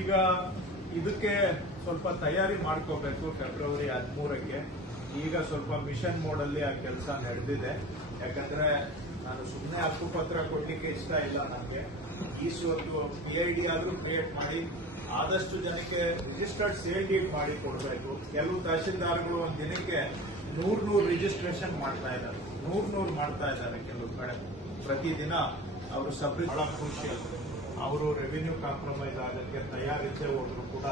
ಈಗ ಇದಕ್ಕೆ ಸ್ವಲ್ಪ ತಯಾರಿ ಮಾಡ್ಕೋಬೇಕು. ಫೆಬ್ರವರಿ 13ಕ್ಕೆ ಈಗ ಸ್ವಲ್ಪ ಮಿಷನ್ ಮೋಡ್ ಅಲ್ಲಿ ಆ ಕೆಲಸ ನಡೆದಿದೆ. ಯಾಕಂದ್ರೆ ನಾನು ಸುಮ್ಮನೆ ಹಕ್ಕುಪತ್ರ ಕೊಡ್ಲಿಕ್ಕೆ ಇಷ್ಟ ಇಲ್ಲ. ನನಗೆ ಒಂದು PID ಆದ್ರೂ ಕ್ರಿಯೇಟ್ ಮಾಡಿ ಆದಷ್ಟು ಜನಕ್ಕೆ ರಿಜಿಸ್ಟರ್ಡ್ ಸೇಲ್ ಡೀಡ್ ಮಾಡಿ ಕೊಡಬೇಕು. ಕೆಲವು ತಹಶೀಲ್ದಾರ್ಗಳು ಒಂದ್ ದಿನಕ್ಕೆ 100 ರಿಜಿಸ್ಟ್ರೇಷನ್ ಮಾಡ್ತಾ ಇದ್ದಾರೆ, 100 ಮಾಡ್ತಾ ಇದ್ದಾರೆ ಕೆಲವು ಕಡೆ. ಪ್ರತಿದಿನ ಅವರು ಬಹಳ ಕ್ರೂಷಿಯಲ್. ಅವರು ರೆವಿನ್ಯೂ ಕಾಂಪ್ರಮೈಸ್ ಆಗೋಕ್ಕೆ ತಯಾರಿದ್ದೇ ಹೋದ್ರು ಕೂಡ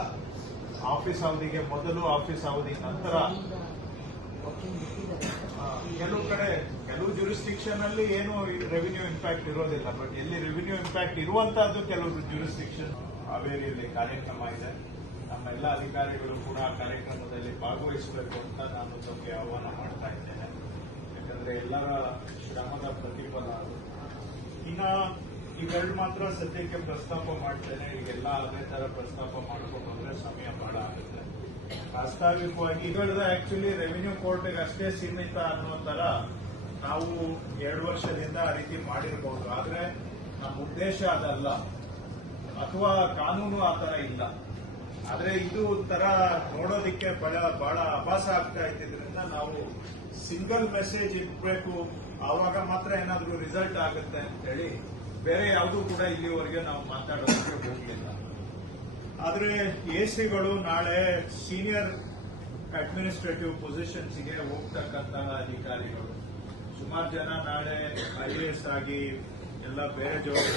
ಆಫೀಸ್ ಅವಧಿಗೆ ಮೊದಲು, ಆಫೀಸ್ ಅವಧಿ ನಂತರ ಕೆಲವು ಕಡೆ ಕೆಲವು ಜುರಿಸ್ಟಿಕ್ಷನ್ ಅಲ್ಲಿ ಏನು ರೆವಿನ್ಯೂ ಇಂಪ್ಯಾಕ್ಟ್ ಇರೋದಿಲ್ಲ. ಬಟ್ ಎಲ್ಲಿ ರೆವಿನ್ಯೂ ಇಂಪ್ಯಾಕ್ಟ್ ಇರುವಂತಹದ್ದು ಕೆಲವು ಜುರಿಸ್ಟಿಕ್ಷನ್. ಹಾವೇರಿಯಲ್ಲಿ ಕಾರ್ಯಕ್ರಮ ಇದೆ. ನಮ್ಮ ಎಲ್ಲ ಅಧಿಕಾರಿಗಳು ಕೂಡ ಆ ಕಾರ್ಯಕ್ರಮದಲ್ಲಿ ಭಾಗವಹಿಸಬೇಕು ಅಂತ ನಾನು ತಮಗೆ ಆಹ್ವಾನ ಮಾಡ್ತಾ ಇದ್ದೇನೆ. ಯಾಕಂದ್ರೆ ಎಲ್ಲರ ಶ್ರಮದ ಪ್ರತಿಫಲ ಅದು. ಇನ್ನ ಇವೆರಡು ಮಾತ್ರ ಸದ್ಯಕ್ಕೆ ಪ್ರಸ್ತಾಪ ಮಾಡ್ತೇನೆ. ಈಗೆಲ್ಲ ಅದೇ ತರ ಪ್ರಸ್ತಾಪ ಮಾಡ್ಕೊಂಡು ಹೋದ್ರೆ ಸಮಯ ಬಹಳ ಆಗುತ್ತೆ. ಪ್ರಾಸ್ತಾವಿಕವಾಗಿ ಇವೆಲ್ಲ ಆಕ್ಚುಲಿ ರೆವಿನ್ಯೂ ಕೋರ್ಟ್ಗೆ ಅಷ್ಟೇ ಸೀಮಿತ ಅನ್ನೋ ತರ ನಾವು 2 ವರ್ಷದಿಂದ ಆ ರೀತಿ ಮಾಡಿರಬಹುದು. ಆದ್ರೆ ನಮ್ಮ ಉದ್ದೇಶ ಅದಲ್ಲ, ಅಥವಾ ಕಾನೂನು ಆ ತರ ಇಲ್ಲ. ಆದ್ರೆ ಇದು ತರ ನೋಡೋದಿಕ್ಕೆ ಬಹಳ ಆಭಾಸ ಆಗ್ತಾ ಇದ್ದಿದ್ರಿಂದ ನಾವು ಸಿಂಗಲ್ ಮೆಸೇಜ್ ಇರಬೇಕು, ಆವಾಗ ಮಾತ್ರ ಏನಾದ್ರೂ ರಿಸಲ್ಟ್ ಆಗುತ್ತೆ ಅಂತ ಹೇಳಿ ಬೇರೆ ಯಾವುದೂ ಕೂಡ ಇಲ್ಲಿವರೆಗೆ ನಾವು ಮಾತಾಡೋದಕ್ಕೆ ಹೋಗಲಿಲ್ಲ. ಆದ್ರೆ ಎಸಿಗಳು ನಾಳೆ ಸೀನಿಯರ್ ಅಡ್ಮಿನಿಸ್ಟ್ರೇಟಿವ್ ಪೊಸಿಷನ್ಸ್ಗೆ ಹೋಗ್ತಕ್ಕಂತಹ ಅಧಿಕಾರಿಗಳು ಸುಮಾರು ಜನ ನಾಳೆ IAS ಆಗಿ ಎಲ್ಲ ಬೇರೆ ಜವಾಬ್ದಾರಿ